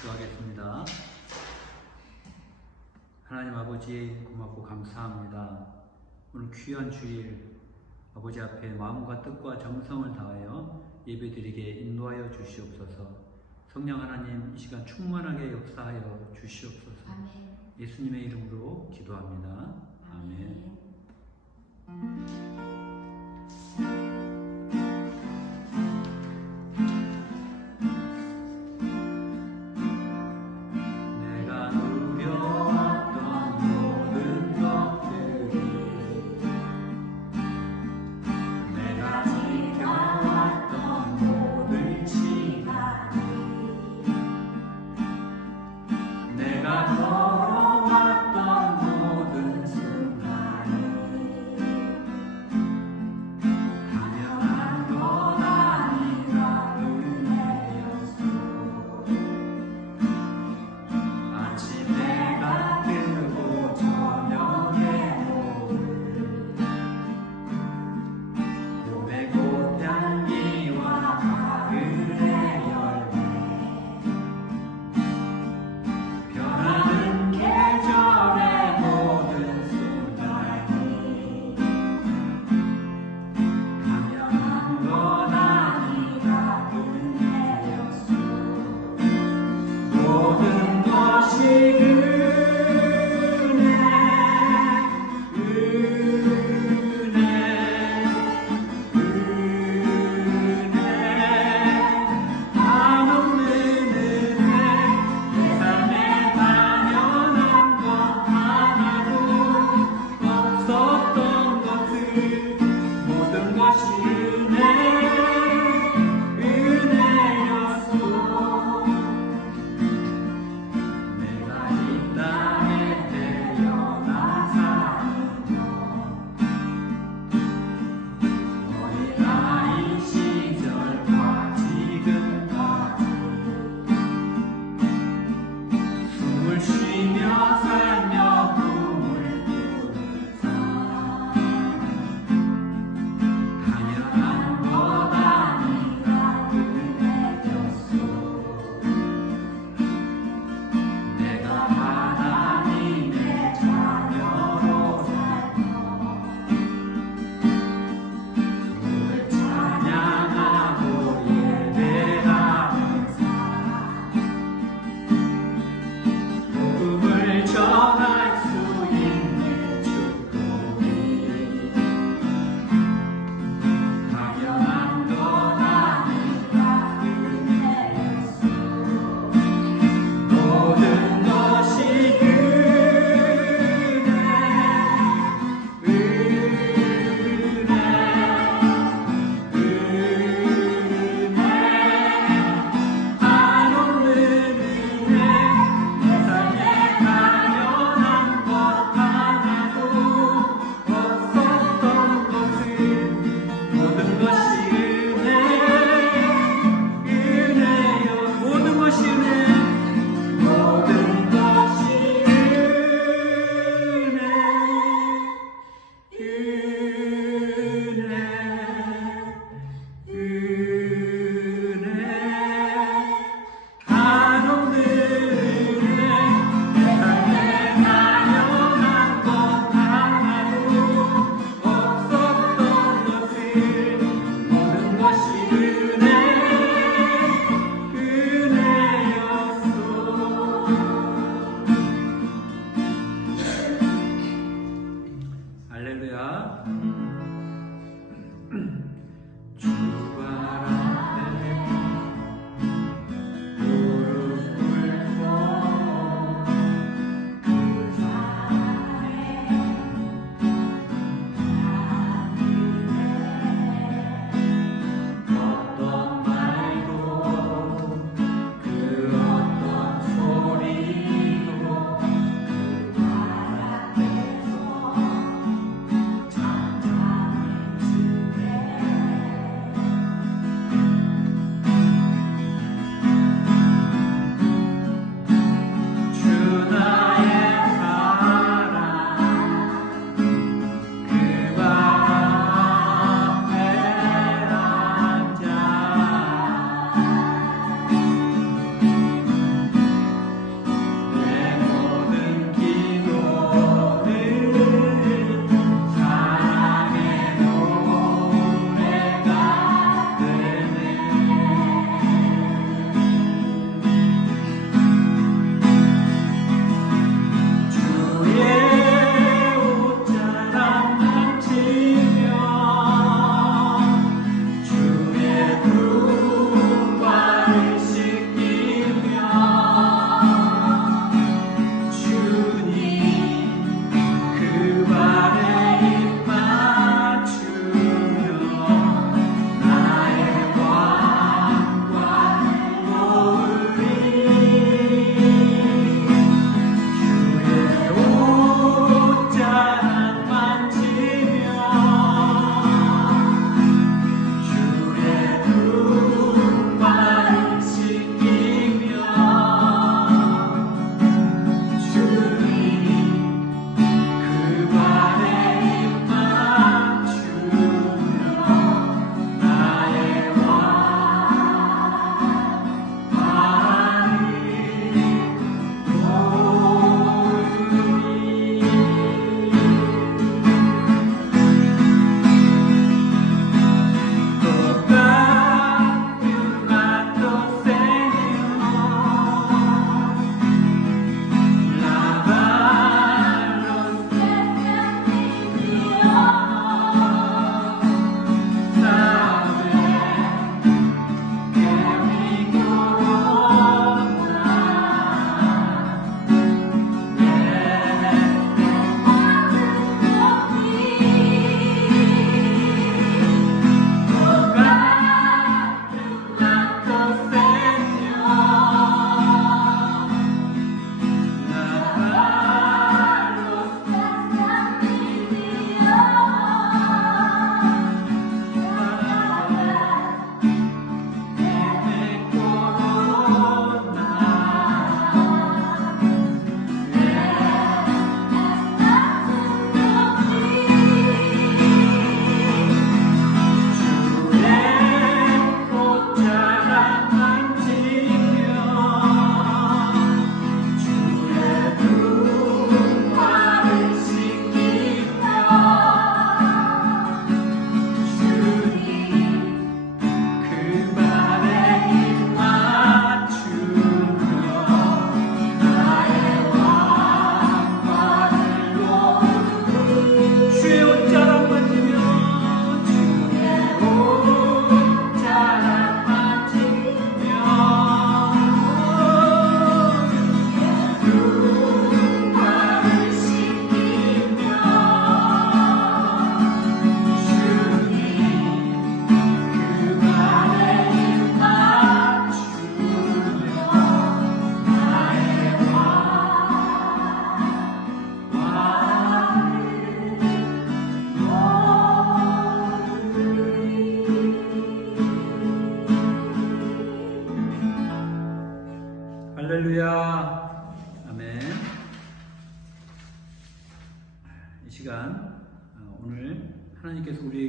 기도하겠습니다. 하나님 아버지 고맙고 감사합니다. 오늘 귀한 주일 아버지 앞에 마음과 뜻과 정성을 다하여 예배드리게 인도하여 주시옵소서. 성령 하나님 이 시간 충만하게 역사하여 주시옵소서. 아멘. 예수님의 이름으로 기도합니다. 아멘. 내가 누려왔던 모든 것들이 내가 지켜왔던 모든 시간이 내가 걸어왔던 모든 순간이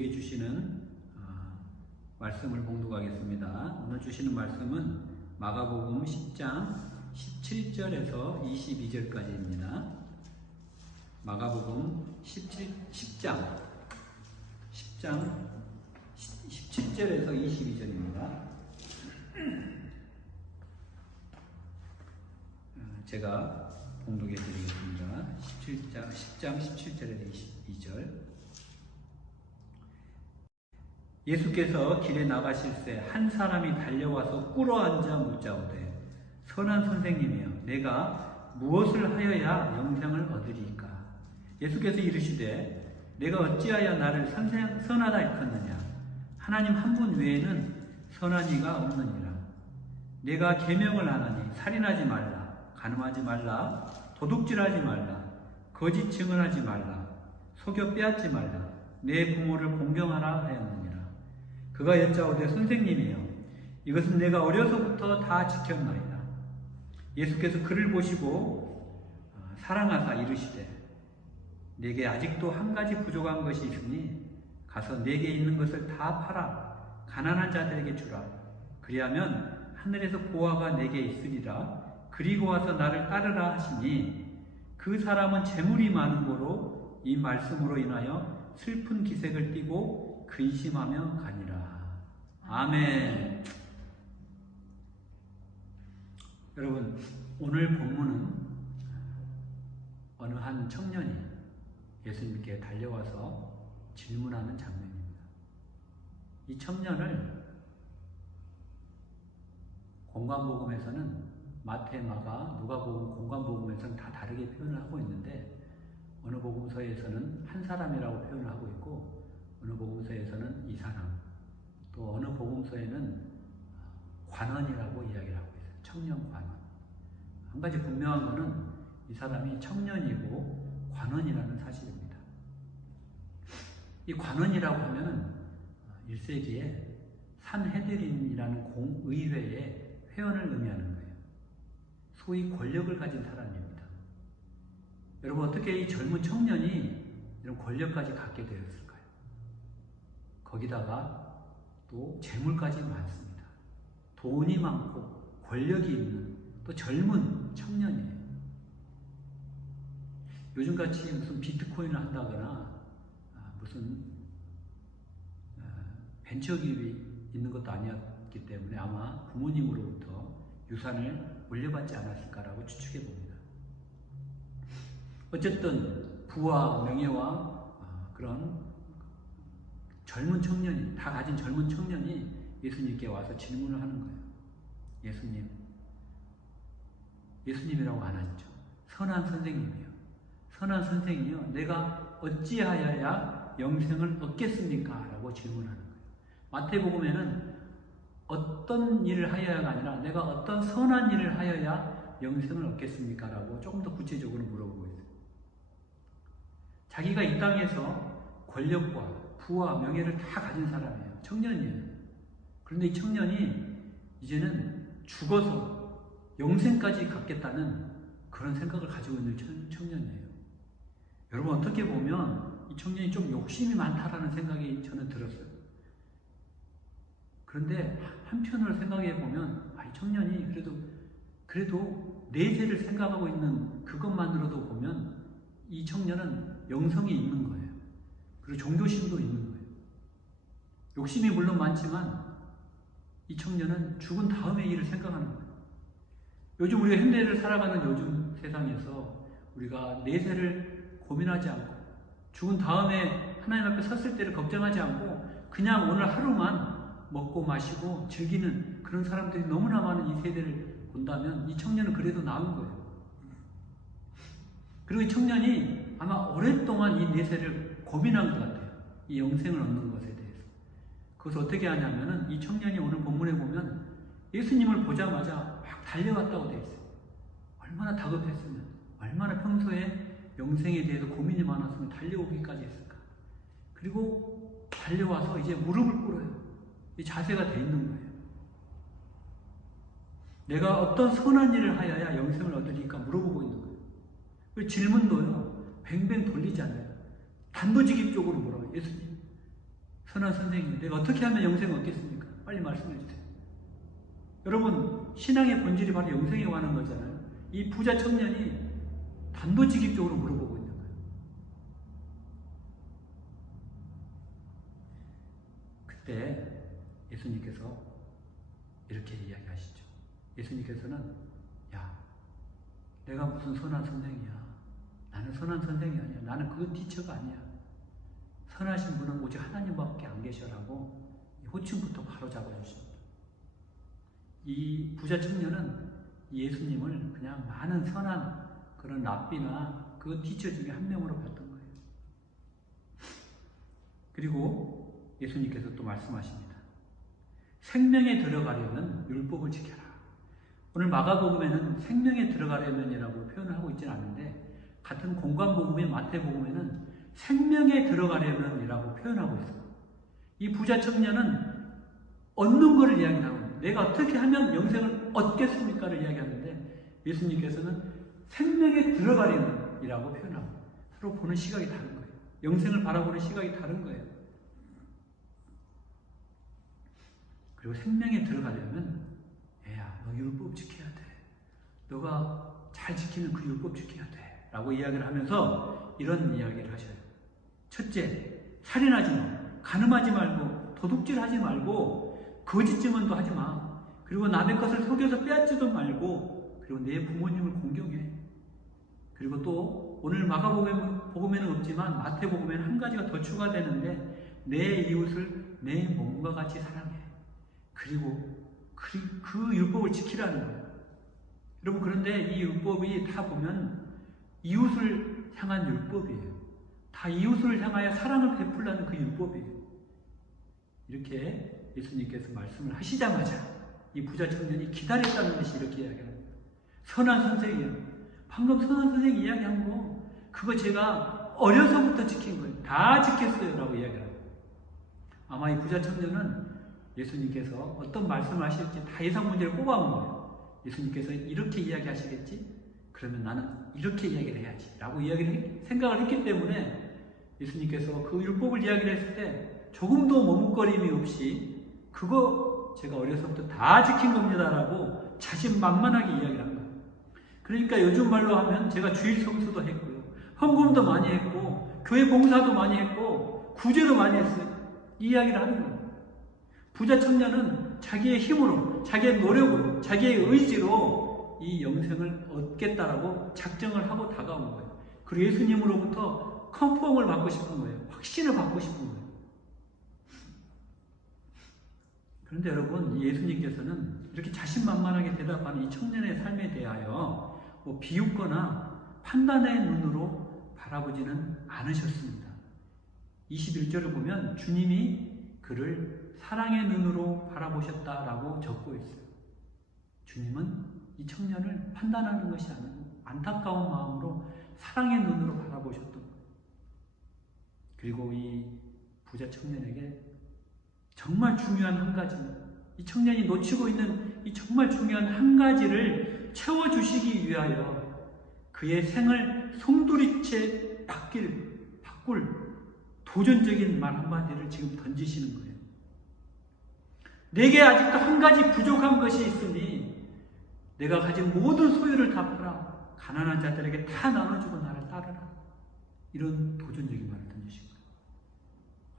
우리에게 주시는 말씀을 봉독하겠습니다. 오늘 주시는 말씀은 마가복음 10장 17절에서 22절까지입니다. 마가복음 10장 17절에서 22절입니다. 제가 봉독해 드리겠습니다. 10장 17절에서 22절. 예수께서 길에 나가실새 한 사람이 달려와서 꿇어앉아 묻자오되 선한 선생님이여 내가 무엇을 하여야 영생을 얻으리이까? 예수께서 이르시되 내가 어찌하여 나를 선하다 일컫느냐? 하나님 한 분 외에는 선한 이가 없느니라. 내가 계명을 하나니 살인하지 말라, 간음하지 말라, 도둑질하지 말라, 거짓 증언하지 말라, 속여 빼앗지 말라, 내 부모를 공경하라 하였느니라. 그가 여짜오되 선생님이여 이것은 내가 어려서부터 다 지켰나이다. 예수께서 그를 보시고 사랑하사 이르시되 내게 아직도 한 가지 부족한 것이 있으니 가서 내게 있는 것을 다 팔아 가난한 자들에게 주라. 그리하면 하늘에서 보화가 내게 있으리라. 그리고 와서 나를 따르라 하시니 그 사람은 재물이 많은 고로 이 말씀으로 인하여 슬픈 기색을 띠고 근심하며 가니라. 아멘. 여러분, 오늘 본문은 어느 한 청년이 예수님께 달려와서 질문하는 장면입니다. 이 청년을 공관복음에서는 마태, 마가, 누가복음, 공관복음에서는 다 다르게 표현을 하고 있는데 어느 복음서에서는 한 사람이라고 표현을 하고 있고 어느 복음서에서는 이 사람, 또 어느 복음서에는 관원이라고 이야기를 하고 있어요. 청년 관원. 한 가지 분명한 것은 이 사람이 청년이고 관원이라는 사실입니다. 이 관원이라고 하면은 1세기에 산헤드린이라는 공의회의 회원을 의미하는 거예요. 소위 권력을 가진 사람입니다. 여러분, 어떻게 이 젊은 청년이 이런 권력까지 갖게 되었을까요? 거기다가 또 재물까지 많습니다. 돈이 많고 권력이 있는 또 젊은 청년이에요. 요즘같이 무슨 비트코인을 한다거나 무슨 벤처기업이 있는 것도 아니었기 때문에 아마 부모님으로부터 유산을 물려받지 않았을까라고 추측해 봅니다. 어쨌든 부와 명예와 그런 젊은 청년이, 다 가진 젊은 청년이 예수님께 와서 질문을 하는 거예요. 예수님이라고 안 하죠. 선한 선생님이요. 선한 선생이요. 내가 어찌하여야 영생을 얻겠습니까? 라고 질문하는 거예요. 마태복음에는 어떤 일을 하여야가 아니라 내가 어떤 선한 일을 하여야 영생을 얻겠습니까? 라고 조금 더 구체적으로 물어보고 있어요. 자기가 이 땅에서 권력과 부와 명예를 다 가진 사람이에요. 청년이에요. 그런데 이 청년이 이제는 죽어서 영생까지 갖겠다는 그런 생각을 가지고 있는 청년이에요. 여러분, 어떻게 보면 이 청년이 좀 욕심이 많다라는 생각이 저는 들었어요. 그런데 한편으로 생각해 보면 이 청년이 그래도 내세를 생각하고 있는 그것만으로도 보면 이 청년은 영성이 있는 거예요. 그리고 종교심도 있는 거예요. 욕심이 물론 많지만 이 청년은 죽은 다음의 일을 생각하는 거예요. 요즘 우리가 현대를 살아가는 요즘 세상에서 우리가 내세를 고민하지 않고 죽은 다음에 하나님 앞에 섰을 때를 걱정하지 않고 그냥 오늘 하루만 먹고 마시고 즐기는 그런 사람들이 너무나 많은 이 세대를 본다면 이 청년은 그래도 나은 거예요. 그리고 이 청년이 아마 오랫동안 이 내세를 고민한 것 같아요. 이 영생을 얻는 것에 대해서. 그것을 어떻게 하냐면은 이 청년이 오늘 본문에 보면 예수님을 보자마자 막 달려왔다고 되어 있어요. 얼마나 다급했으면, 얼마나 평소에 영생에 대해서 고민이 많았으면 달려오기까지 했을까. 그리고 달려와서 이제 무릎을 꿇어요. 이 자세가 돼 있는 거예요. 내가 어떤 선한 일을 하여야 영생을 얻으리까 물어보고 있는 거예요. 그 질문도요, 뱅뱅 돌리지 않아요. 단도직입적으로 물어요. 예수님, 선한 선생님, 내가 어떻게 하면 영생을 얻겠습니까? 빨리 말씀해 주세요. 여러분, 신앙의 본질이 바로 영생에 관한 거잖아요. 이 부자 청년이 단도직입적으로 물어보고 있는 거예요. 그때 예수님께서 이렇게 이야기하시죠. 예수님께서는 야, 내가 무슨 선한 선생이야. 나는 선한 선생이 아니야. 나는 그 티처가 아니야. 선하신 분은 오직 하나님밖에 안 계셔라고 호칭부터 바로 잡아주십니다. 이 부자 청년은 예수님을 그냥 많은 선한 그런 랍비나 그 티처 중에 한 명으로 봤던 거예요. 그리고 예수님께서 또 말씀하십니다. 생명에 들어가려면 율법을 지켜라. 오늘 마가복음에는 생명에 들어가려면이라고 표현을 하고 있지는 않은데 같은 공관복음의 마태복음에는 생명에 들어가려면이라고 표현하고 있어요. 이 부자 청년은 얻는 것을 이야기하고 내가 어떻게 하면 영생을 얻겠습니까를 이야기하는데 예수님께서는 생명에 들어가려면이라고 표현하고 서로 보는 시각이 다른 거예요. 영생을 바라보는 시각이 다른 거예요. 그리고 생명에 들어가려면 애야, 너 율법 지켜야 돼. 너가 잘 지키는 그 율법 지켜야 돼. 라고 이야기를 하면서 이런 이야기를 하셔요. 첫째, 살인하지 마. 간음하지 말고 도둑질하지 말고 거짓 증언도 하지 마. 그리고 남의 것을 속여서 빼앗지도 말고 그리고 내 부모님을 공경해. 그리고 또 오늘 마가복음에는 없지만 마태복음에는 한 가지가 더 추가되는데 내 이웃을 내 몸과 같이 사랑해. 그리고 그 율법을 지키라는 거예요. 여러분, 그런데 이 율법이 다 보면 이웃을 향한 율법이에요. 다 이웃을 향하여 사랑을 베풀라는 그 율법이에요. 이렇게 예수님께서 말씀을 하시자마자 이 부자 청년이 기다렸다는 것이 이렇게 이야기합니다. 선한 선생이에요. 방금 선한 선생 이야기한 거 그거 제가 어려서부터 지킨 거예요. 다 지켰어요. 라고 이야기합니다. 아마 이 부자 청년은 예수님께서 어떤 말씀을 하실지 다 예상 문제를 뽑아온 거예요. 예수님께서 이렇게 이야기하시겠지? 그러면 나는 이렇게 이야기를 해야지. 라고 생각을 했기 때문에 예수님께서 그 율법을 이야기를 했을 때 조금도 머뭇거림이 없이 그거 제가 어려서부터 다 지킨 겁니다. 라고 자신만만하게 이야기를 한 거예요. 그러니까 요즘 말로 하면 제가 주일 성수도 했고요. 헌금도 많이 했고 교회 봉사도 많이 했고 구제도 많이 했어요. 이 이야기를 하는 거예요. 부자 청년은 자기의 힘으로, 자기의 노력으로, 자기의 의지로 이 영생을 얻겠다라고 작정을 하고 다가온 거예요. 그리고 예수님으로부터 컨펌을 받고 싶은 거예요. 확신을 받고 싶은 거예요. 그런데 여러분, 예수님께서는 이렇게 자신만만하게 대답하는 이 청년의 삶에 대하여 비웃거나 판단의 눈으로 바라보지는 않으셨습니다. 21절을 보면 주님이 그를 사랑의 눈으로 바라보셨다라고 적고 있어요. 주님은 이 청년을 판단하는 것이 아니고 안타까운 마음으로 사랑의 눈으로 바라보셨던 거예요. 그리고 이 부자 청년에게 정말 중요한 한 가지, 이 청년이 놓치고 있는 이 정말 중요한 한 가지를 채워주시기 위하여 그의 생을 송두리째 바꿀 도전적인 말 한마디를 지금 던지시는 거예요. 내게 아직도 한 가지 부족한 것이 있으니 내가 가진 모든 소유를 다 팔아 가난한 자들에게 다 나눠주고 나를 따르라. 이런 도전적인 말을 던지신 거예요.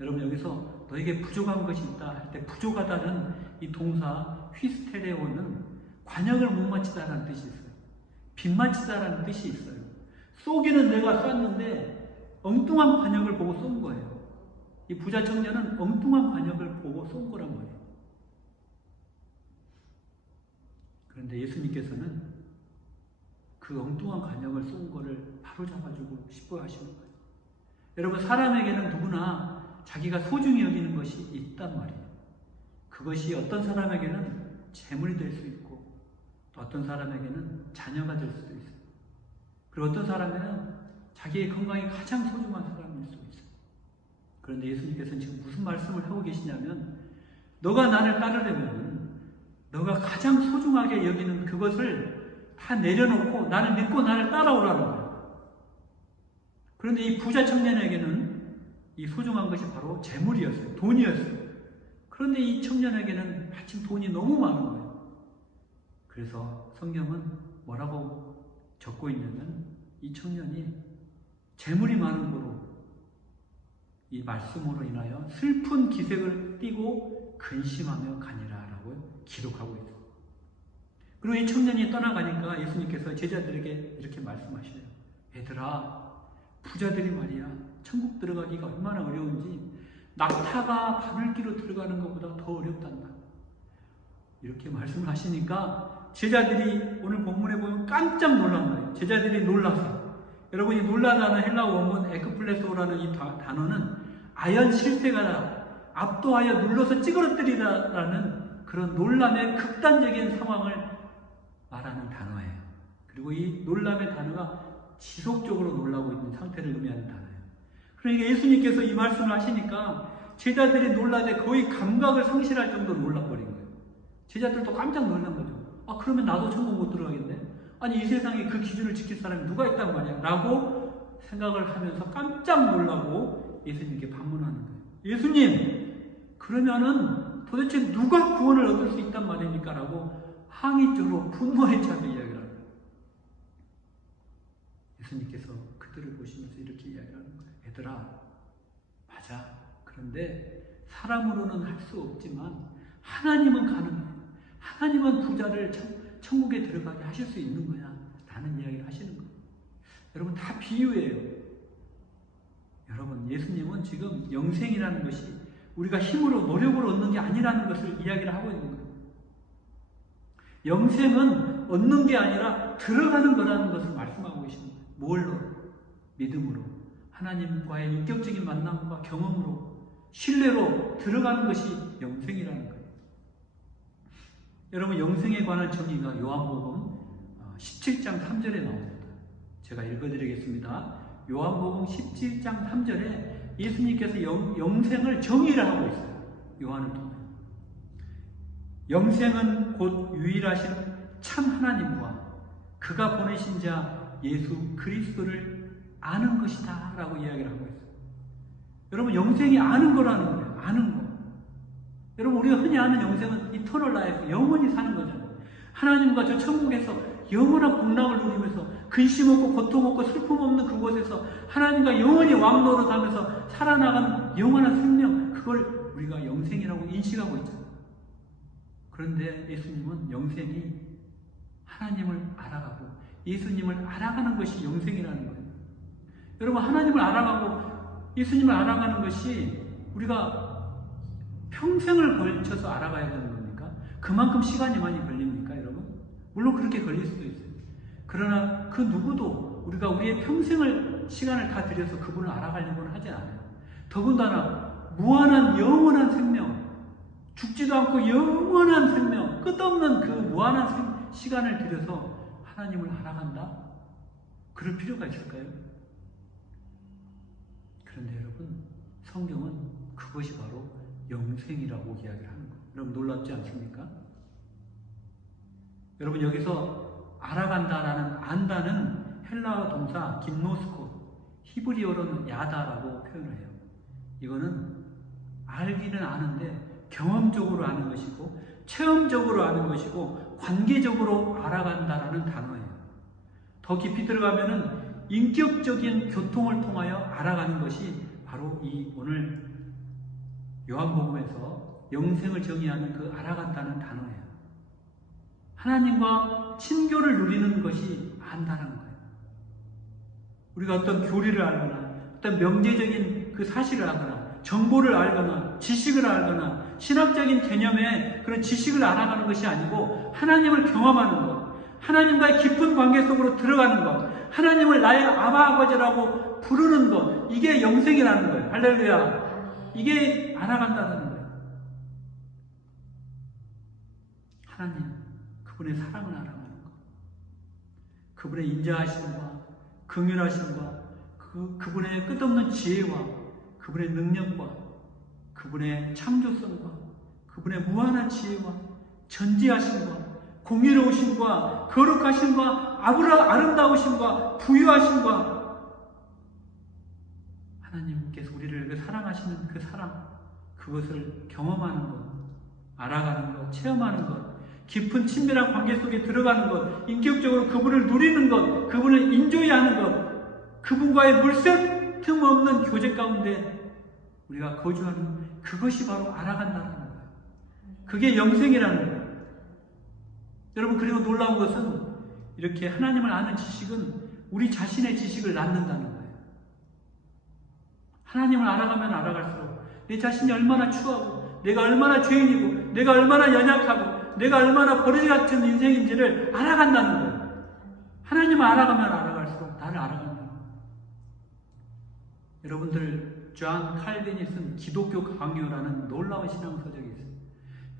여러분, 여기서 너에게 부족한 것이 있다 할 때 부족하다는 이 동사 휘스테레오는 관역을 못 맞추다라는 뜻이 있어요. 빗맞추다라는 뜻이 있어요. 쏘기는 내가 쐈는데 엉뚱한 관역을 보고 쏜 거예요. 이 부자 청년은 엉뚱한 관역을 보고 쏜 거란 말이에요. 그런데 예수님께서는 그 엉뚱한 관역을 쏜 거를 바로 잡아주고 싶어 하시는 거예요. 여러분, 사람에게는 누구나 자기가 소중히 여기는 것이 있단 말이에요. 그것이 어떤 사람에게는 재물이 될 수 있고 또 어떤 사람에게는 자녀가 될 수도 있어요. 그리고 어떤 사람에게는 자기의 건강이 가장 소중한 사람일 수 있어요. 그런데 예수님께서는 지금 무슨 말씀을 하고 계시냐면 너가 나를 따르려면 너가 가장 소중하게 여기는 그것을 다 내려놓고 나를 믿고 나를 따라오라는 거예요. 그런데 이 부자 청년에게는 이 소중한 것이 바로 재물이었어요. 돈이었어요. 그런데 이 청년에게는 마침 돈이 너무 많은 거예요. 그래서 성경은 뭐라고 적고 있냐면 이 청년이 재물이 많은 거로 이 말씀으로 인하여 슬픈 기색을 띠고 근심하며 가니라라고 기록하고 있어요. 그리고 이 청년이 떠나가니까 예수님께서 제자들에게 이렇게 말씀하시네요. 얘들아, 부자들이 말이야 천국 들어가기가 얼마나 어려운지 낙타가 바늘기로 들어가는 것보다 더 어렵단다. 이렇게 말씀을 하시니까 제자들이 오늘 본문에 보면 깜짝 놀란 거예요. 제자들이 놀라서. 여러분이 놀라다는 헬라어 원문 에크플레소라는 이 단어는 아연 실세가라, 압도하여 눌러서 찌그러뜨리다라는 그런 놀람의 극단적인 상황을 말하는 단어예요. 그리고 이 놀람의 단어가 지속적으로 놀라고 있는 상태를 의미하는 단어예요. 그러니까 예수님께서 이 말씀을 하시니까 제자들이 놀라되 거의 감각을 상실할 정도로 놀라버린 거예요. 제자들도 깜짝 놀란 거죠. 아, 그러면 나도 천국 못 들어가겠네? 아니, 이 세상에 그 기준을 지킬 사람이 누가 있단 말이야? 라고 생각을 하면서 깜짝 놀라고 예수님께 반문하는 거예요. 예수님, 그러면은 도대체 누가 구원을 얻을 수 있단 말입니까? 라고 항의적으로 분노에 차서 이야기를 합니다. 예수님께서 그들을 보시면서 이렇게 이야기를 하는 거예요. 얘들아, 맞아. 그런데 사람으로는 할 수 없지만 하나님은 가능해요. 하나님은 부자를 천국에 들어가게 하실 수 있는 거야. 라는 이야기를 하시는 거예요. 여러분, 다 비유예요. 여러분, 예수님은 지금 영생이라는 것이 우리가 힘으로 노력으로 얻는 게 아니라는 것을 이야기를 하고 있는 거예요. 영생은 얻는 게 아니라 들어가는 거라는 것을 말씀하고 계십니다. 뭘로? 믿음으로. 하나님과의 인격적인 만남과 경험으로, 신뢰로 들어가는 것이 영생이라는 거예요. 여러분, 영생에 관한 정의가 요한복음 17장 3절에 나옵니다. 제가 읽어드리겠습니다. 요한복음 17장 3절에 예수님께서 영생을 정의를 하고 있어요. 요한을 통해. 영생은 곧 유일하신 참 하나님과 그가 보내신 자 예수 그리스도를 아는 것이다 라고 이야기를 하고 있어요. 여러분, 영생이 아는 거라는 거예요. 아는 거. 여러분, 우리가 흔히 아는 영생은 이터널 라이프, 영원히 사는 거잖아요. 하나님과 저 천국에서 영원한 복락을 누리면서 근심 없고 고통 없고 슬픔 없는 그곳에서 하나님과 영원히 왕노릇하면서 살아나가는 영원한 생명, 그걸 우리가 영생이라고 인식하고 있잖아요. 그런데 예수님은 영생이 하나님을 알아가고 예수님을 알아가는 것이 영생이라는 거예요. 여러분, 하나님을 알아가고 예수님을 알아가는 것이 우리가 평생을 걸쳐서 알아가야 되는 겁니까? 그만큼 시간이 많이 걸립니까, 여러분? 물론 그렇게 걸릴 수도 있어요. 그러나 그 누구도 우리가 우리의 평생을 시간을 다 들여서 그분을 알아가려고는 하지 않아요. 더군다나 무한한 영원한 생명, 죽지도 않고 영원한 생명, 끝없는 그 무한한 시간을 들여서 하나님을 알아간다? 그럴 필요가 있을까요? 그런데 여러분, 성경은 그것이 바로 영생이라고 이야기를 하는 거예요. 여러분, 놀랍지 않습니까? 여러분, 여기서 알아간다라는 안다는 헬라어 동사 김노스코, 히브리어로는 야다라고 표현을 해요. 이거는 알기는 아는데 경험적으로 아는 것이고 체험적으로 아는 것이고 관계적으로 알아간다라는 단어예요. 더 깊이 들어가면은 인격적인 교통을 통하여 알아가는 것이 바로 이 오늘 요한복음에서 영생을 정의하는 그 알아간다는 단어예요. 하나님과 친교를 누리는 것이 안다는 거예요. 우리가 어떤 교리를 알거나 어떤 명제적인 그 사실을 알거나 정보를 알거나 지식을 알거나 신학적인 개념의 그런 지식을 알아가는 것이 아니고 하나님을 경험하는 것, 하나님과의 깊은 관계 속으로 들어가는 것, 하나님을 나의 아바 아버지라고 부르는 것, 이게 영생이라는 거예요. 할렐루야. 이게 알아간다는 거예요. 하나님, 그분의 사랑을 알아가는 것, 그분의 인자하심과 긍휼하심과 그분의 끝없는 지혜와 그분의 능력과 그분의 창조성과 그분의 무한한 지혜와 전지하심과 공의로우심과 거룩하심과 아름다우심과 부유하심과 하나님께서 우리를 그 사랑하시는 그 사랑, 그것을 경험하는 것, 알아가는 것, 체험하는 것, 깊은 친밀한 관계 속에 들어가는 것, 인격적으로 그분을 누리는 것, 그분을 인조이하는 것, 그분과의 물색 틈없는 교제 가운데 우리가 거주하는 그것이 바로 알아간다는 거예요. 그게 영생이라는 거예요. 여러분, 그리고 놀라운 것은 이렇게 하나님을 아는 지식은 우리 자신의 지식을 낳는다는 거예요. 하나님을 알아가면 알아갈수록 내 자신이 얼마나 추하고 내가 얼마나 죄인이고 내가 얼마나 연약하고 내가 얼마나 버러지 같은 인생인지를 알아간다는 거예요. 하나님을 알아가면 알아갈수록 나를 알아간다는 거예요. 여러분들, 존 칼빈이 쓴 기독교 강요라는 놀라운 신앙서적이 있어요.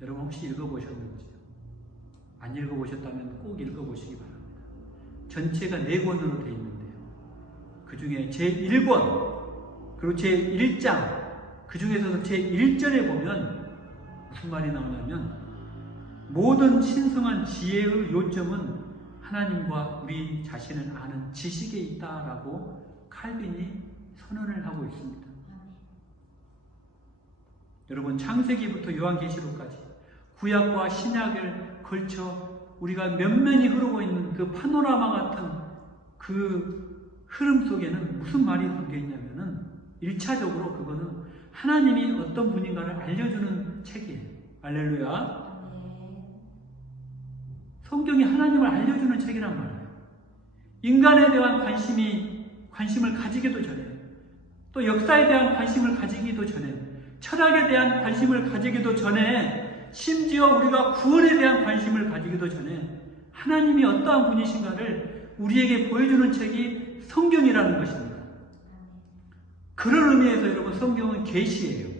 여러분 혹시 읽어보셨는지? 안 읽어보셨다면 꼭 읽어보시기 바랍니다. 전체가 4권으로 되어 있는데요. 그 중에 제1권, 그리고 제1장, 그 중에서도 제1절에 보면 무슨 말이 나오냐면, 모든 신성한 지혜의 요점은 하나님과 우리 자신을 아는 지식에 있다라고 칼빈이 선언을 하고 있습니다. 여러분, 창세기부터 요한계시록까지 구약과 신약을 걸쳐 우리가 면면이 흐르고 있는 그 파노라마 같은 그 흐름 속에는 무슨 말이 담겨 있냐면은 1차적으로 그거는 하나님이 어떤 분인가를 알려주는 책이에요. 할렐루야. 성경이 하나님을 알려주는 책이란 말이에요. 인간에 대한 관심을 가지기도 전에, 또 역사에 대한 관심을 가지기도 전에, 철학에 대한 관심을 가지기도 전에, 심지어 우리가 구원에 대한 관심을 가지기도 전에 하나님이 어떠한 분이신가를 우리에게 보여주는 책이 성경이라는 것입니다. 그런 의미에서 여러분, 성경은 계시예요.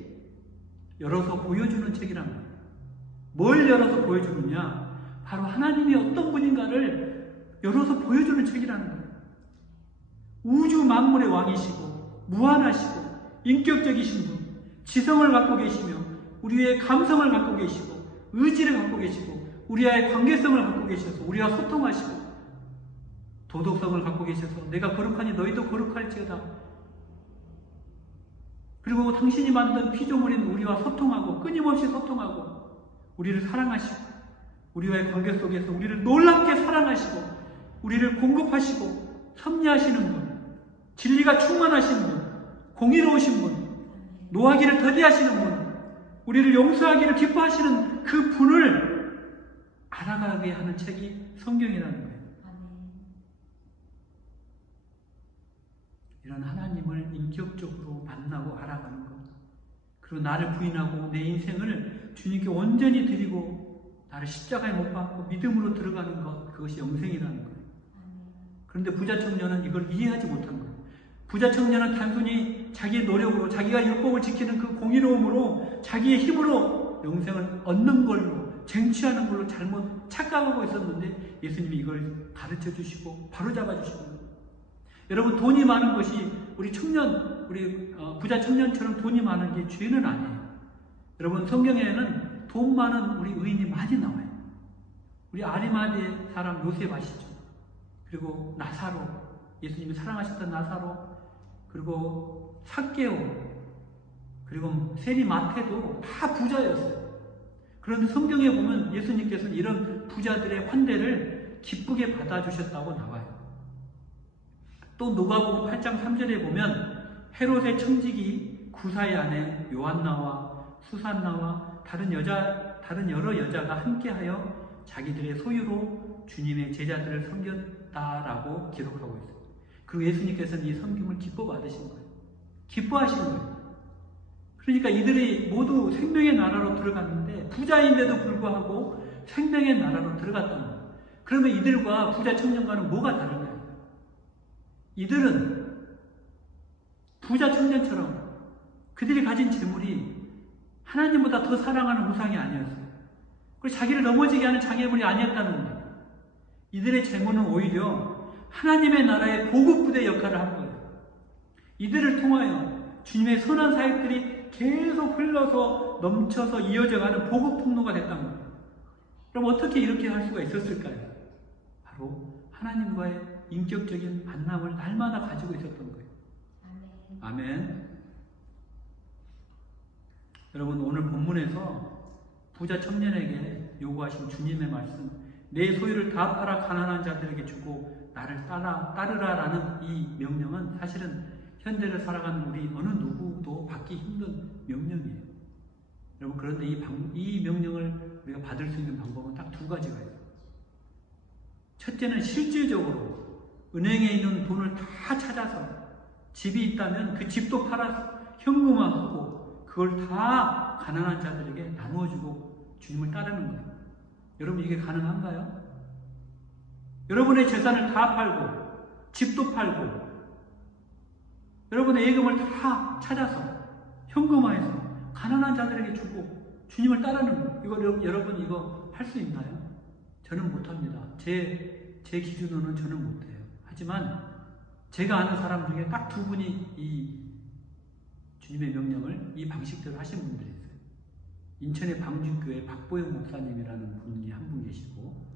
열어서 보여주는 책이란 말이에요. 뭘 열어서 보여주느냐? 바로 하나님이 어떤 분인가를 열어서 보여주는 책이라는 거예요. 우주 만물의 왕이시고 무한하시고 인격적이신 분, 지성을 갖고 계시며 우리의 감성을 갖고 계시고 의지를 갖고 계시고 우리와의 관계성을 갖고 계셔서 우리와 소통하시고 도덕성을 갖고 계셔서 내가 거룩하니 너희도 거룩할지어다. 그리고 당신이 만든 피조물인 우리와 소통하고 끊임없이 소통하고 우리를 사랑하시고 우리와의 관계 속에서 우리를 놀랍게 사랑하시고 우리를 공급하시고 섭리하시는 분, 진리가 충만하신 분, 공의로우신 분, 노하기를 더디하시는 분, 우리를 용서하기를 기뻐하시는 그 분을 알아가게 하는 책이 성경이라는 거예요. 이런 하나님을 인격적으로 만나고 알아가는 것, 그리고 나를 부인하고 내 인생을 주님께 온전히 드리고 나를 십자가에 못 박고 믿음으로 들어가는 것, 그것이 영생이라는 거예요. 그런데 부자 청년은 이걸 이해하지 못한 거예요. 부자 청년은 단순히 자기의 노력으로, 자기가 율법을 지키는 그 공의로움으로, 자기의 힘으로 영생을 얻는 걸로, 쟁취하는 걸로 잘못 착각하고 있었는데 예수님이 이걸 가르쳐 주시고 바로 잡아 주시고, 여러분, 돈이 많은 것이 우리 부자 청년처럼 돈이 많은 게 죄는 아니에요. 여러분, 성경에는 돈 많은 우리 의인이 많이 나와요. 우리 아리마대 사람 요셉 아시죠? 그리고 나사로, 예수님이 사랑하셨던 나사로, 그리고 삭개오, 그리고 세리 마태도 다 부자였어요. 그런데 성경에 보면 예수님께서는 이런 부자들의 환대를 기쁘게 받아주셨다고 나와요. 또 누가복음 8장 3절에 보면 헤롯의 청지기 구사의 아내 요한나와 수산나와 다른 여러 여자가 함께하여 자기들의 소유로 주님의 제자들을 섬겼다라고 기록하고 있어요. 그리고 예수님께서는 이 섬김을 기뻐 받으신 거예요. 기뻐하신 거예요. 그러니까 이들이 모두 생명의 나라로 들어갔는데 부자인데도 불구하고 생명의 나라로 들어갔다는 거예요. 그러면 이들과 부자 청년과는 뭐가 다른가요? 이들은 부자 청년처럼 그들이 가진 재물이 하나님보다 더 사랑하는 우상이 아니었어요. 그리고 자기를 넘어지게 하는 장애물이 아니었다는 거예요. 이들의 재물은 오히려 하나님의 나라의 보급부대 역할을 한 거예요. 이들을 통하여 주님의 선한 사역들이 계속 흘러서 넘쳐서 이어져가는 보급 통로가 됐다는 거예요. 그럼 어떻게 이렇게 할 수가 있었을까요? 바로 하나님과의 인격적인 만남을 날마다 가지고 있었던 거예요. 아멘. 여러분, 오늘 본문에서 부자 청년에게 요구하신 주님의 말씀, 내 소유를 다 팔아 가난한 자들에게 주고 나를 따르라라는 이 명령은 사실은 현대를 살아가는 우리 어느 누구도 받기 힘든 명령이에요. 여러분, 그런데 이 명령을 우리가 받을 수 있는 방법은 딱 두 가지가 있어요. 첫째는 실질적으로 은행에 있는 돈을 다 찾아서 집이 있다면 그 집도 팔아서 현금화하고 그걸 다 가난한 자들에게 나누어주고 주님을 따르는 거예요. 여러분, 이게 가능한가요? 여러분의 재산을 다 팔고 집도 팔고 여러분의 예금을 다 찾아서 현금화해서 가난한 자들에게 주고 주님을 따르는 거예요. 이거 여러분 이거 할 수 있나요? 저는 못합니다. 제 기준으로는 저는 못해요. 하지만 제가 아는 사람 중에 딱 두 분이 이 주님의 명령을 이 방식대로 하신 분들이 있어요. 인천의 방주교회 박보영 목사님이라는 분이 한 분 계시고,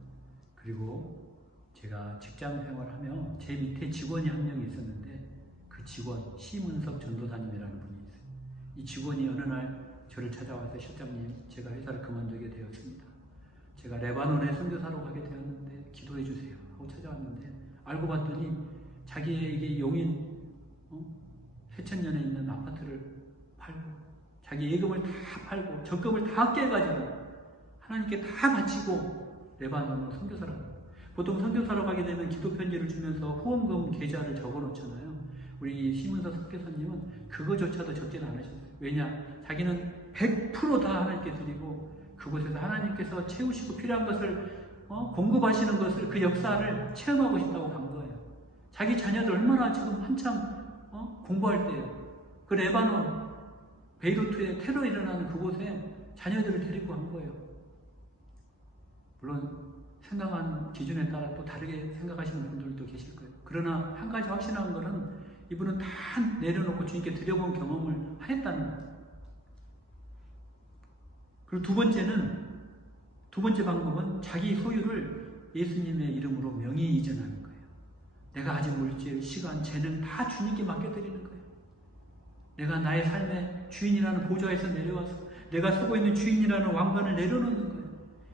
그리고 제가 직장 생활하며 제 밑에 직원이 한 명 있었는데 그 직원 심은석 전도사님이라는 분이 있어요. 이 직원이 어느 날 저를 찾아와서 실장님, 제가 회사를 그만두게 되었습니다. 제가 레바논에 선교사로 가게 되었는데 기도해 주세요 하고 찾아왔는데, 알고 봤더니 자기에게 용인 쇠천년에 있는 아파트를 팔고 자기 예금을 다 팔고 적금을 다 깨가지고 하나님께 다 바치고 레바논으로 선교사로 가요. 보통 선교사로 가게 되면 기도 편지를 주면서 후원금 계좌를 적어 놓잖아요. 우리 심은서 선교사님은 그거조차도 적지는 않으셨어요. 왜냐? 자기는 100% 다 하나님께 드리고 그곳에서 하나님께서 채우시고 필요한 것을 공급하시는 것을, 그 역사를 체험하고 싶다고 간 거예요. 자기 자녀들 얼마나 지금 한참 공부할 때예요. 그 레바논 베이루트에 테러 일어나는 그곳에 자녀들을 데리고 간 거예요. 물론 생각하는 기준에 따라 또 다르게 생각하시는 분들도 계실 거예요. 그러나 한 가지 확신한 것은 이분은 다 내려놓고 주님께 드려본 경험을 하였다는 거예요. 그리고 두 번째 방법은 자기 소유를 예수님의 이름으로 명의 이전하는 거예요. 내가 가진 물질, 시간, 재능 다 주님께 맡겨드리는 거예요. 내가 나의 삶의 주인이라는 보좌에서 내려와서 내가 서고 있는 주인이라는 왕관을 내려놓는 거예요.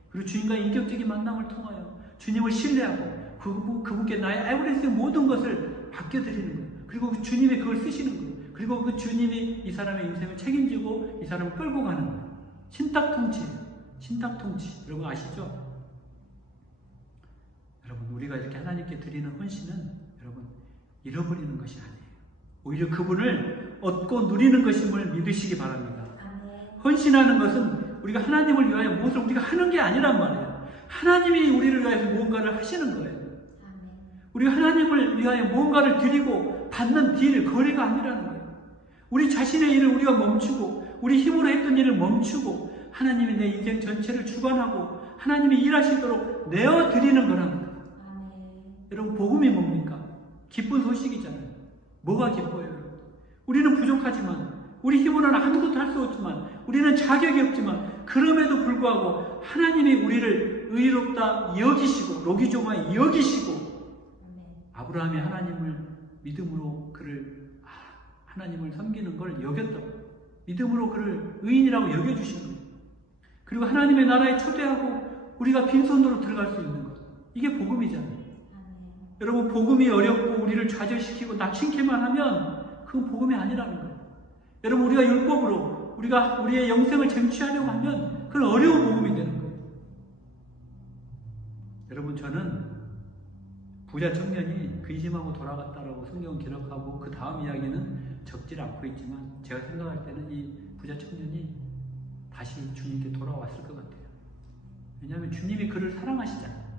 그리고 주님과 인격적인 만남을 통하여 주님을 신뢰하고 그분께 나의 에브리스의 모든 것을 맡겨드리는 거예요. 그리고 주님이 그걸 쓰시는 거예요. 그리고 그 주님이 이 사람의 인생을 책임지고 이 사람을 끌고 가는 거예요. 신탁통치. 여러분 아시죠? 여러분, 우리가 이렇게 하나님께 드리는 헌신은 여러분 잃어버리는 것이 아니에요. 오히려 그분을 얻고 누리는 것임을 믿으시기 바랍니다. 헌신하는 것은 우리가 하나님을 위하여 무엇을 우리가 하는 게 아니란 말이에요. 하나님이 우리를 위하여 무언가를 하시는 거예요. 우리가 하나님을 위하여 무언가를 드리고 받는 거래가 아니라는 거예요. 우리 자신의 일을 우리가 멈추고 우리 힘으로 했던 일을 멈추고 하나님이 내 인생 전체를 주관하고 하나님이 일하시도록 내어드리는 거랍니다. 여러분, 복음이 뭡니까? 기쁜 소식이잖아요. 뭐가 기뻐요? 우리는 부족하지만, 우리 힘으로는 아무것도 할 수 없지만, 우리는 자격이 없지만, 그럼에도 불구하고 하나님이 우리를 의롭다 여기시고, 로기종아 여기시고, 아브라함이 하나님을 믿음으로 하나님을 섬기는 걸 여겼다고, 믿음으로 그를 의인이라고 여겨주신 거예요. 그리고 하나님의 나라에 초대하고 우리가 빈손으로 들어갈 수 있는 것, 이게 복음이잖아요. 여러분, 복음이 어렵고 우리를 좌절시키고 나침캐만 하면 그건 복음이 아니라는 거예요. 여러분, 우리가 율법으로 우리의 영생을 쟁취하려고 하면 그건 어려운 복음이 되는 거예요. 여러분, 저는 부자 청년이 근심하고 돌아갔다라고 성경은 기록하고 그 다음 이야기는 적질 않고 있지만, 제가 생각할 때는 이 부자 청년이 다시 주님께 돌아왔을 것 같아요. 왜냐하면 주님이 그를 사랑하시잖아요.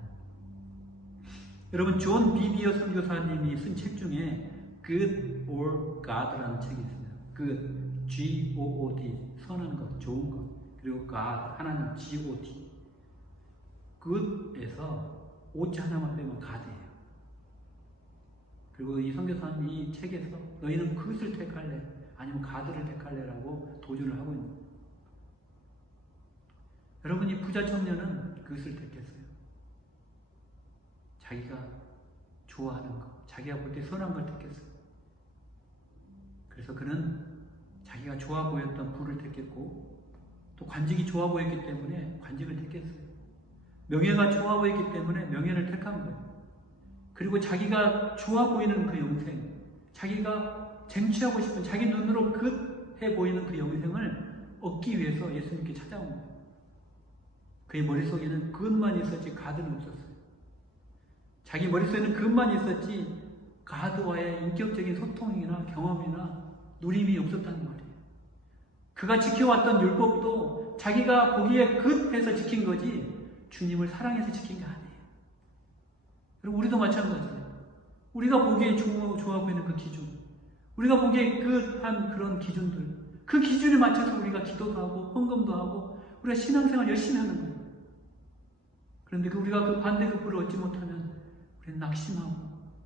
여러분, 존 비비어 선교사님이 쓴 책 중에 Good or God라는 책이 있습니다. Good, G-O-O-D, 선한 것, 좋은 것. 그리고 God, 하나님, G-O-D. Good에서 오자 하나만 빼면 God이에요. 그리고 이 선교사님 이 책에서 너희는 그것을 택할래? 아니면 God를 택할래? 라고 도전을 하고 있는 거예요. 여러분, 이 부자 청년은 그것을 택했어요. 자기가 좋아하는 것, 자기가 볼 때 선한 걸 택했어요. 그래서 그는 자기가 좋아 보였던 부를 택했고 또 관직이 좋아 보였기 때문에 관직을 택했어요. 명예가 좋아 보였기 때문에 명예를 택한 거예요. 그리고 자기가 좋아 보이는 그 영생, 자기가 쟁취하고 싶은 자기 눈으로 끝해 보이는 그 영생을 얻기 위해서 예수님께 찾아온 거예요. 그의 머릿속에는 그것만 있었지 가드는 없었어요. 자기 머릿속에는 그것만 있었지 가드와의 인격적인 소통이나 경험이나 누림이 없었다는 말이에요. 그가 지켜왔던 율법도 자기가 보기에 끝해서 지킨 거지 주님을 사랑해서 지킨 게 아니에요. 그리고 우리도 마찬가지예요. 우리가 보기에 좋아 보이는 그 기준, 우리가 보기에 끝한 그런 기준들, 그 기준에 맞춰서 우리가 기도도 하고 헌금도 하고 우리가 신앙생활 열심히 하는 거예요. 그런데 우리가 그 반대급부를 얻지 못하면 우리는 낙심하고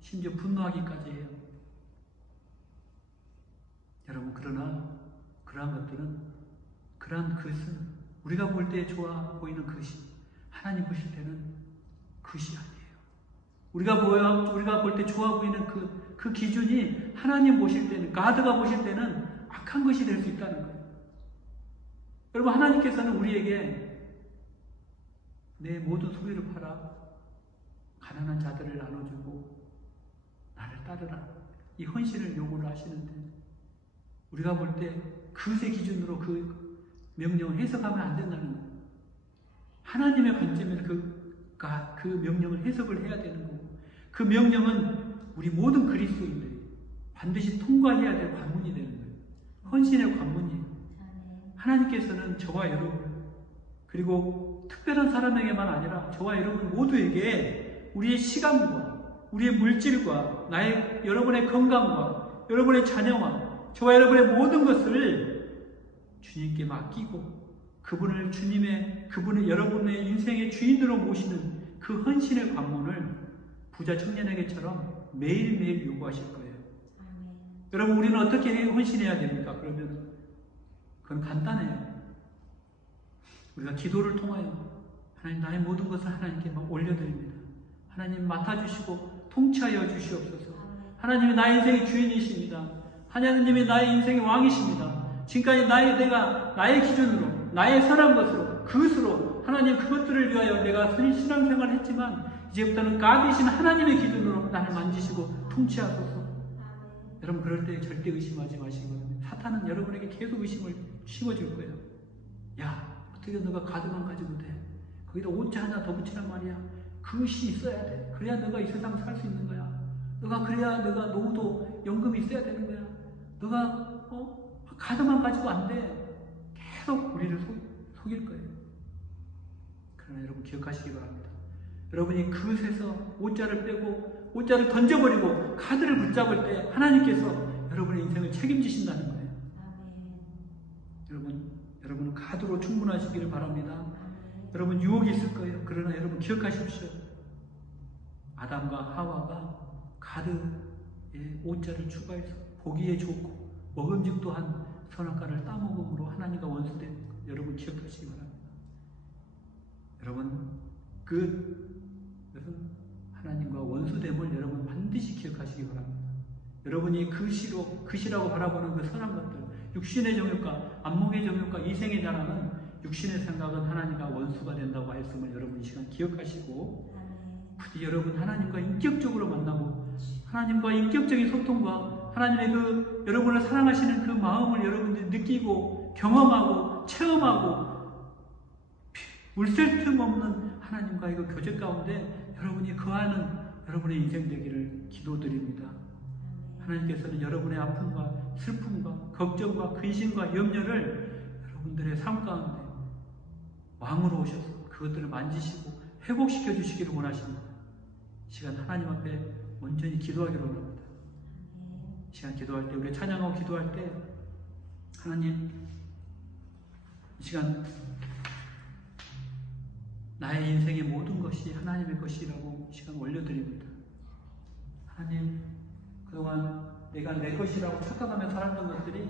심지어 분노하기까지 해요. 여러분, 그러나 그러한 것들은, 그러한 것은 우리가 볼 때 좋아 보이는 것이 하나님 보실 때는 것이 아니에요. 우리가 볼 때 좋아 보이는 그 기준이 하나님 보실 때는, 가드가 보실 때는 악한 것이 될 수 있다는 거예요. 여러분, 하나님께서는 우리에게 내 모든 소유를 팔아 가난한 자들을 나눠주고 나를 따르라, 이 헌신을 요구를 하시는데 우리가 볼 때 그것의 기준으로 그 명령을 해석하면 안 된다는 거예요. 하나님의 관점에서 그 명령을 해석을 해야 되는 거고, 그 명령은 우리 모든 그리스도인들이 반드시 통과해야 될 관문이 되는 거예요. 헌신의 관문이에요. 하나님께서는 저와 여러분, 그리고 특별한 사람에게만 아니라 저와 여러분 모두에게 우리의 시간과 우리의 물질과 여러분의 건강과 여러분의 자녀와 저와 여러분의 모든 것을 주님께 맡기고 그분을 여러분의 인생의 주인으로 모시는 그 헌신의 관문을 부자 청년에게처럼 매일매일 요구하실 거예요. 여러분, 우리는 어떻게 헌신해야 됩니까? 그러면 그건 간단해요. 우리가 기도를 통하여 하나님, 나의 모든 것을 하나님께 올려드립니다. 하나님 맡아주시고 통치하여 주시옵소서. 하나님이 나의 인생의 주인이십니다. 하나님이 나의 인생의 왕이십니다. 지금까지 내가 나의 기준으로, 나의 선한 것으로, 그것으로 하나님 그것들을 위하여 내가 신앙생활을 했지만 이제부터는 가드이신 하나님의 기준으로 나를 만지시고 통치하소서. 여러분, 그럴 때 절대 의심하지 마시고, 사탄은 여러분에게 계속 의심을 심어줄 거예요. 야, 어떻게 너가 가드만 가지고 돼? 거기다 옷자 하나 더 붙이란 말이야. 그것이 있어야 돼. 그래야 너가 이 세상 살 수 있는 거야. 그래야 너가 노후도 연금이 있어야 되는 거야. 너가 가드만 가지고 안 돼. 계속 우리를 속일 거예요. 그러나 여러분, 기억하시기 바랍니다. 여러분이 그것에서 옷자를 빼고 옷자를 던져버리고 가드를 붙잡을 때 하나님께서 여러분의 인생을 책임지신다는 거예요. 여러분은 가드로 충분하시기를 바랍니다. 여러분, 유혹이 있을 거예요. 그러나 여러분 기억하십시오. 아담과 하와가 가드에 옷자를 추가해서 보기에 좋고 먹음직도 한 선악과를 따먹음으로 하나님과 원수된 것, 여러분 기억하시기 바랍니다. 여러분, 그것은 하나님과 원수됨을 여러분 반드시 기억하시기 바랍니다. 여러분이 그시라고 바라보는 그 선한 것들, 육신의 정욕과 안목의 정욕과 이생의 자랑은, 육신의 생각은 하나님과 원수가 된다고 하였음을 여러분 이 시간 기억하시고, 부디 여러분 하나님과 인격적으로 만나고 하나님과 인격적인 소통과 하나님의 여러분을 사랑하시는 그 마음을 여러분들이 느끼고 경험하고 체험하고 물샐 틈 없는 하나님과의 그 교제 가운데 여러분이 거하는 여러분의 인생 되기를 기도드립니다. 하나님께서는 여러분의 아픔과 슬픔과 걱정과 근심과 염려를 여러분들의 삶 가운데 왕으로 오셔서 그것들을 만지시고 회복시켜 주시기를 원하십니다. 시간 하나님 앞에 온전히 기도하기를 원합니다. 시간 기도할 때, 우리 찬양하고 기도할 때 하나님, 이 시간 나의 인생의 모든 것이 하나님의 것이라고 이 시간 올려드립니다. 하나님, 그동안 내가 내 것이라고 착각하며 살았던 것들이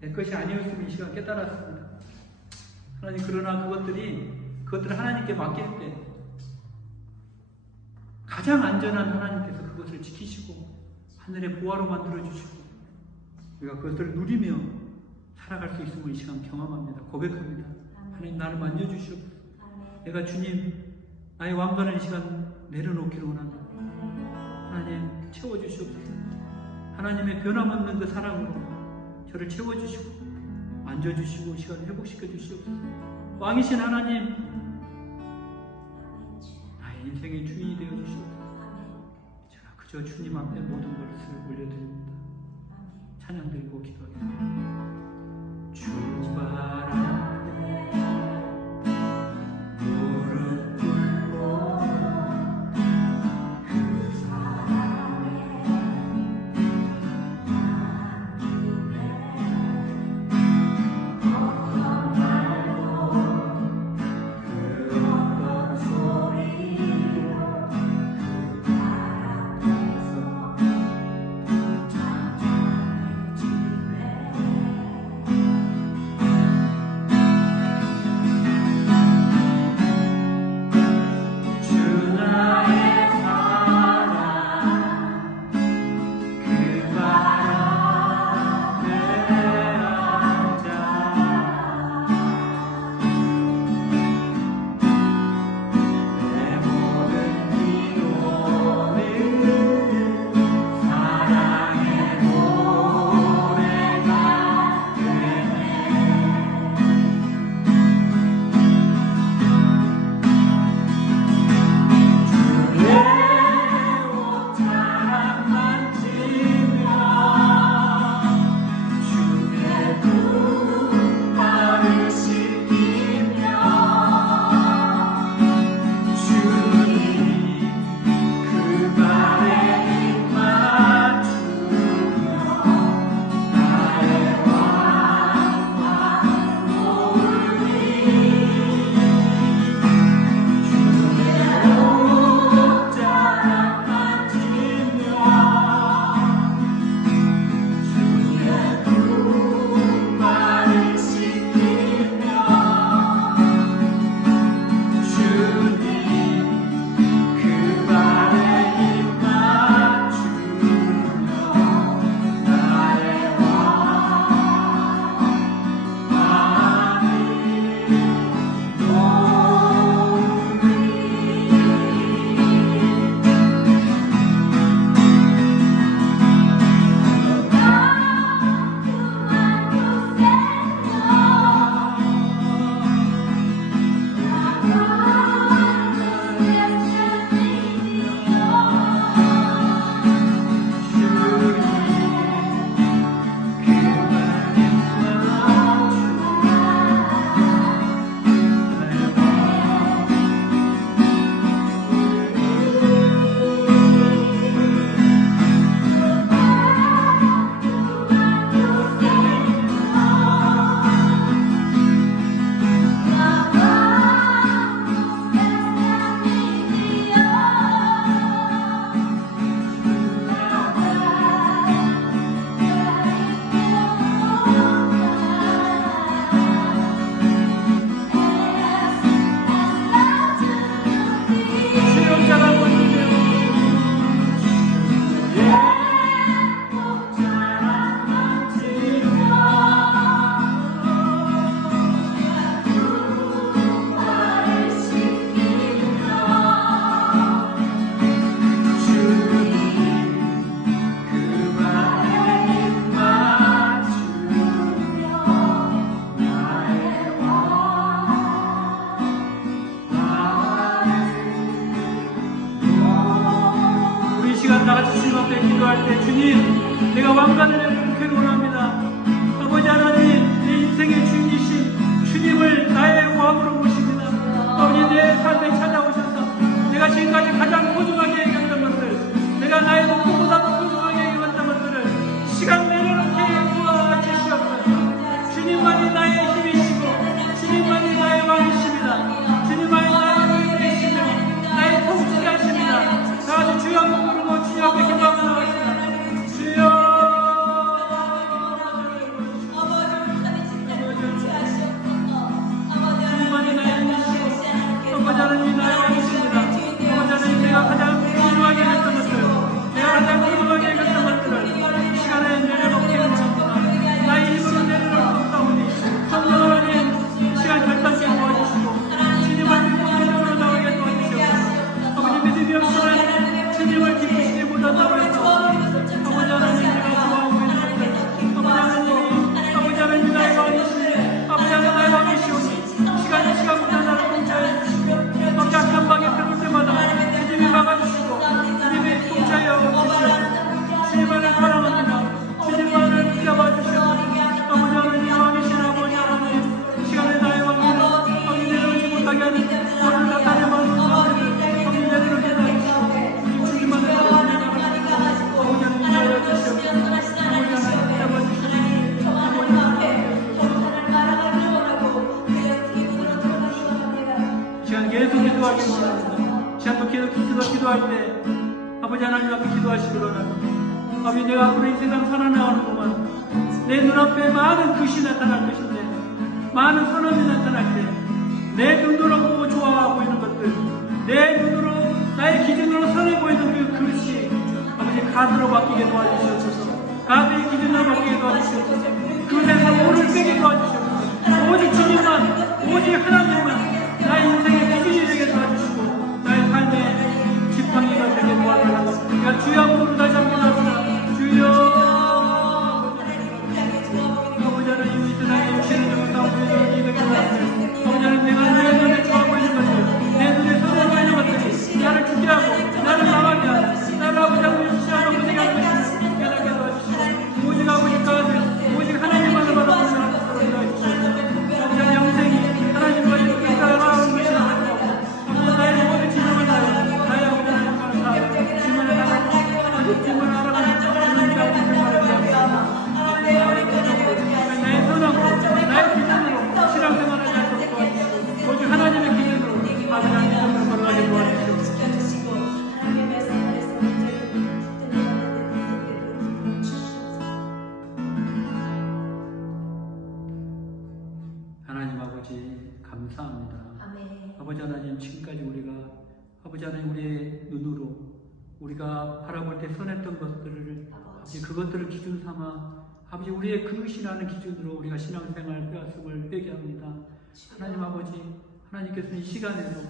내 것이 아니었음을 이 시간 깨달았습니다. 하나님, 그러나 그것들을 하나님께 맡길 때 가장 안전한 하나님께서 그것을 지키시고 하늘의 보화로 만들어주시고 우리가 그것들을 누리며 살아갈 수 있음을 이 시간 경험합니다. 고백합니다. 하나님 나를 만져주시옵소서. 내가 주님 나의 왕관을 이 시간 내려놓기를 원합니다. 하나님 채워주시옵소서. 하나님의 변함없는 그 사랑으로 저를 채워주시고 만져주시고 이 시간 회복시켜 주시옵소서. 왕이신 하나님 나의 인생의 주인이 되어 주시옵소서. 제가 그저 주님 앞에 모든 것을 올려드립니다. 찬양 드리고 기도하겠습니다. 주발 앞에 무릎 꿇고 그 사랑에 어떤 말도 그 어떤 소리로 그 발 앞에서 나같이 주님 앞에 기도할 때 주님 내가 왕관을 내놓기를 원합니다. 아버지 하나님 내 인생의 주인이신 주님을 나의 왕으로 모십니다. 아버지 내 삶에 찾아오셔서 내가 지금까지 가장 소중하게 여겼던 것들 내가 나의 목숨보다도 소중하게 여겼던 것들을 시간 내려놓게 도와주시옵소서. 주님만이 나의 힘이시고 주님만이 나의 왕이십니다. 주님만이 나의 주인이시며 나의 통치자이십니다. 다같이 주여 한번 부르고 주여 앞에 기도하며 나가겠습니다. 주여 주님만이 나의 힘이시고 아버지 하나님이 나의 왕이십니다. 아버지 하나님 내가 가장 소중하게 했던 것들 내가 계속 기도하겠습니다. 시간도 계속 기도할 때 아버지 하나님 앞에 기도하시기 원합니다. 아버지 내가 앞으로 이 세상 살아나가는 동안 내 눈앞에 많은 것이 나타날 것인데 많은 선언이 나타날 때 내 눈으로 보고 좋아 보이는 것들 내 눈으로 나의 기준으로 선해 보이는 그 것이 아버지 가드로 바뀌게 도와주시옵소서. 가드의 기준으로 바뀌게 도와주시옵소서. 그 세상 오를 빼게 도와주시옵소서. 오직 주님만 오직 하나님만 나의 인생의 기준이 되게 도와주시고 나의 삶의 지팡이가 되게 도와주시고 내가 주여 부르 다시 한번 합시다. 주여 아버지 하나님 이 세상에 육신을 주고 싸우고 있는 이들에게 도와주시고 아버지 하나님 내가 내 눈에 좋아 보이는 것들 내 눈에 선해 보이는 것들이 나를 죽게 하고 나를 망하게 하고 나를 아버지 하나님 시험을 못하게 할 것을 깨닫게 도와주시고 오직 아버지 가운데 오직 하나님만을 바라보는 사람을 도와주시고 아버지 하나님 영생이 하나님과 이렇게 살아가는 것이라고 나의 모든 지명을 다하여 나의 아버지 하나님을 다하여 지문을 나가고 지문을 알아가는 주님께 아버지 생활을 위하여 나의 선하고 나의 기준으로 신앙생활을 할 수 있도록 도와주시고 오직 하나님의 기준으로 아버지 하나님을 걸어가게 도와주시옵소서. 하나님 아버지 감사합니다. 아멘. 아버지 하나님 지금까지 우리가 아버지 하나님 우리의 눈으로 우리가 바라볼 때 선했던 것들을 아버지 그것들을 기준 삼아 아버지 우리의 그릇이라는 기준으로 우리가 신앙생활 빼앗음을 회개합니다. 하나님 아버지 하나님께서는 이 시간에도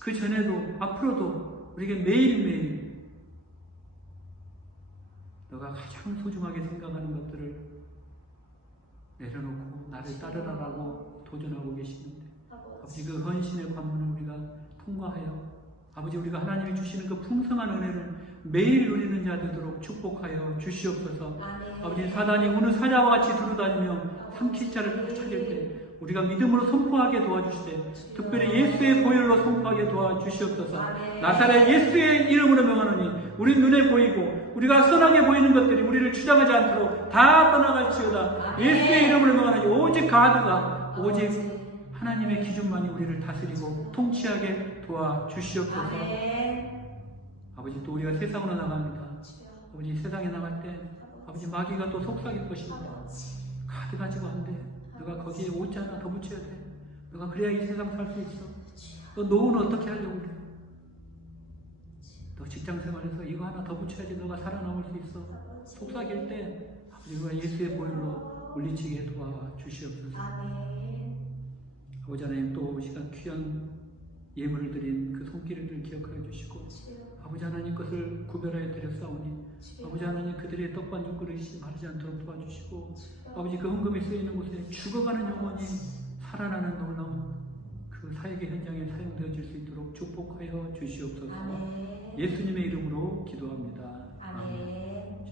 그 전에도 앞으로도 우리에게 매일매일 너가 가장 소중하게 생각하는 것들을 내려놓고 나를 따르라라고 도전하고 계시는데 아버지 그 헌신의 관문을 우리가 통과하여 아버지 우리가 하나님이 주시는 그 풍성한 은혜를 매일 누리는 자 되도록 축복하여 주시옵소서. 아버지 사단이 우는 사자와 같이 두루다니며 삼킬 자를 찾을 때 우리가 믿음으로 선포하게 도와주시되 특별히 예수의 보혈로 선포하게 도와주시옵소서. 나사렛 예수의 이름으로 명하노니 우리 눈에 보이고 우리가 선하게 보이는 것들이 우리를 추장하지 않도록 다 떠나갈지어다. 예수의 이름으로 명하노니 오직 가드가 오직 하나님의 기준만이 우리를 다스리고 통치하게 도와주시옵소서. 아버지 또 우리가 세상으로 나갑니다. 아버지 세상에 나갈 때 아버지 마귀가 또 속삭일 것입니다. 가드 가지고 안 돼. 너가 거기에 옷자 하나 더 붙여야 돼. 너가 그래야 이 세상 살 수 있어. 너 노후는 어떻게 하려고 그래? 너 직장 생활에서 이거 하나 더 붙여야지 너가 살아남을 수 있어. 속삭일 때 아버지가 예수의 보혈로 물리치게 도와주시옵소서. 아버지 하나님 또 시간 귀한 예물을 드린 그 손길을 기억하여 주시고 아버지 하나님 것을 구별하여 드렸사오니 아버지 하나님 그들의 떡반죽 그릇이 마르지 않도록 도와주시고 아버지 그 헌금이 쓰이는 곳에 죽어가는 영혼이 살아나는 놀라운 그 사역의 현장에 사용되어질 수 있도록 축복하여 주시옵소서. 예수님의 이름으로 기도합니다. 아멘.